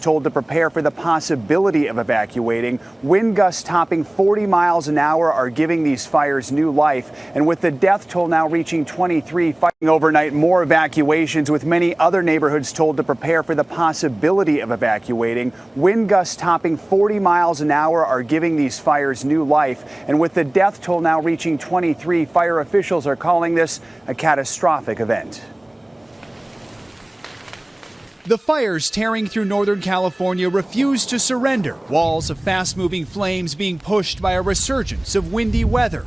told to prepare for the possibility of evacuating. Wind gusts topping 40 miles an hour are giving these fires new life. And with the death toll now reaching 23, fighting overnight more evacuations, with many other neighborhoods told to prepare for the possibility of evacuating. Wind gusts topping 40 miles an hour are giving these fires new life. And with the death toll now reaching 23, fire officials are calling this a catastrophic event. The fires tearing through Northern California refuse to surrender. Walls of fast-moving flames being pushed by a resurgence of windy weather.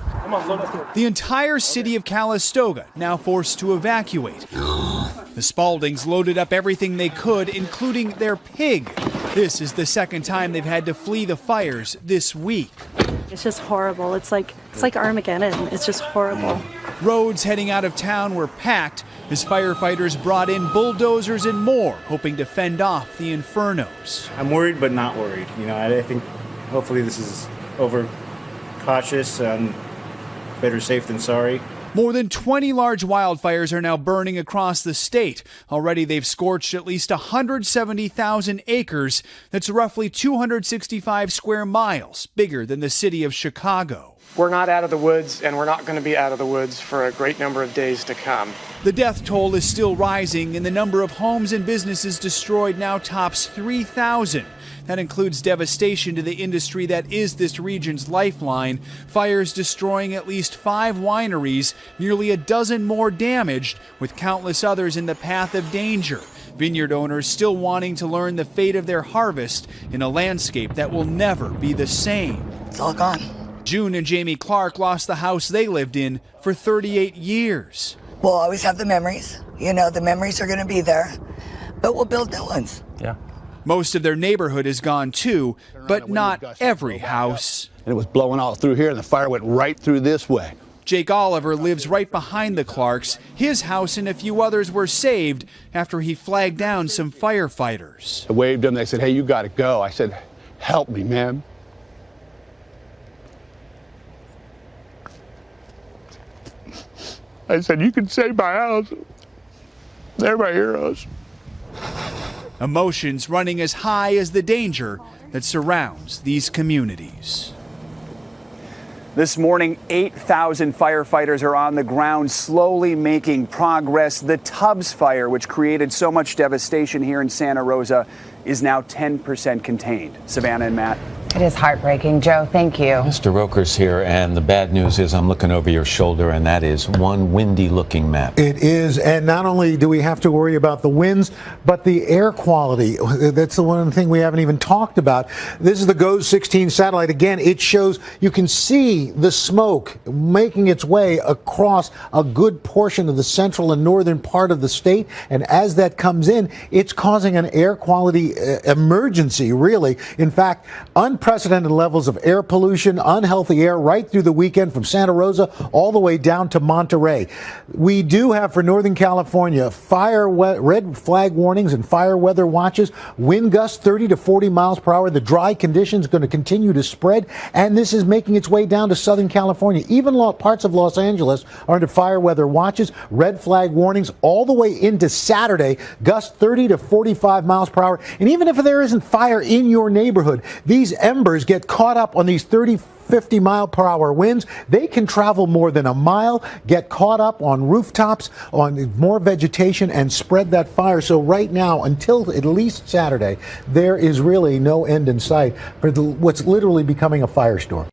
The entire city of Calistoga now forced to evacuate. The Spaldings loaded up everything they could, including their pig. This is the second time they've had to flee the fires this week. It's just horrible. It's like Armageddon. It's just horrible. Roads heading out of town were packed as firefighters brought in bulldozers and more, hoping to fend off the infernos. I'm worried, but not worried. I think hopefully this is overcautious and better safe than sorry. More than 20 large wildfires are now burning across the state. Already they've scorched at least 170,000 acres. That's roughly 265 square miles, bigger than the city of Chicago. We're not out of the woods, and we're not going to be out of the woods for a great number of days to come. The death toll is still rising, and the number of homes and businesses destroyed now tops 3,000. That includes devastation to the industry that is this region's lifeline. Fires destroying at least 5 wineries, nearly a dozen more damaged, with countless others in the path of danger. Vineyard owners still wanting to learn the fate of their harvest in a landscape that will never be the same. It's all gone. June and Jamie Clark lost the house they lived in for 38 years. We'll always have the memories. The memories are going to be there, but we'll build new ones. Yeah. Most of their neighborhood is gone too, but not every house. And it was blowing all through here, and the fire went right through this way. Jake Oliver lives right behind the Clarks. His house and a few others were saved after he flagged down some firefighters. I waved them. They said, "Hey, you got to go." I said, "Help me, man." I said, "You can save my house. They're my heroes." Emotions running as high as the danger that surrounds these communities. This morning, 8,000 firefighters are on the ground, slowly making progress. The Tubbs fire, which created so much devastation here in Santa Rosa, is now 10% contained. Savannah and Matt. It is heartbreaking. Joe, thank you. Mr. Roker's here, and the bad news is I'm looking over your shoulder, and that is one windy-looking map. It is, and not only do we have to worry about the winds, but the air quality. That's the one thing we haven't even talked about. This is the GOES 16 satellite. Again, it shows, you can see the smoke making its way across a good portion of the central and northern part of the state, and as that comes in, it's causing an air quality emergency, really. In fact, unprecedented levels of air pollution, unhealthy air right through the weekend from Santa Rosa all the way down to Monterey. We do have for Northern California red flag warnings and fire weather watches, wind gusts 30 to 40 miles per hour. The dry conditions going to continue to spread, and this is making its way down to Southern California. Even parts of Los Angeles are under fire weather watches, red flag warnings all the way into Saturday, gusts 30 to 45 miles per hour. And even if there isn't fire in your neighborhood, these embers get caught up on these 30, 50 mile per hour winds. They can travel more than a mile, get caught up on rooftops, on more vegetation, and spread that fire. So right now, until at least Saturday, there is really no end in sight for what's literally becoming a firestorm.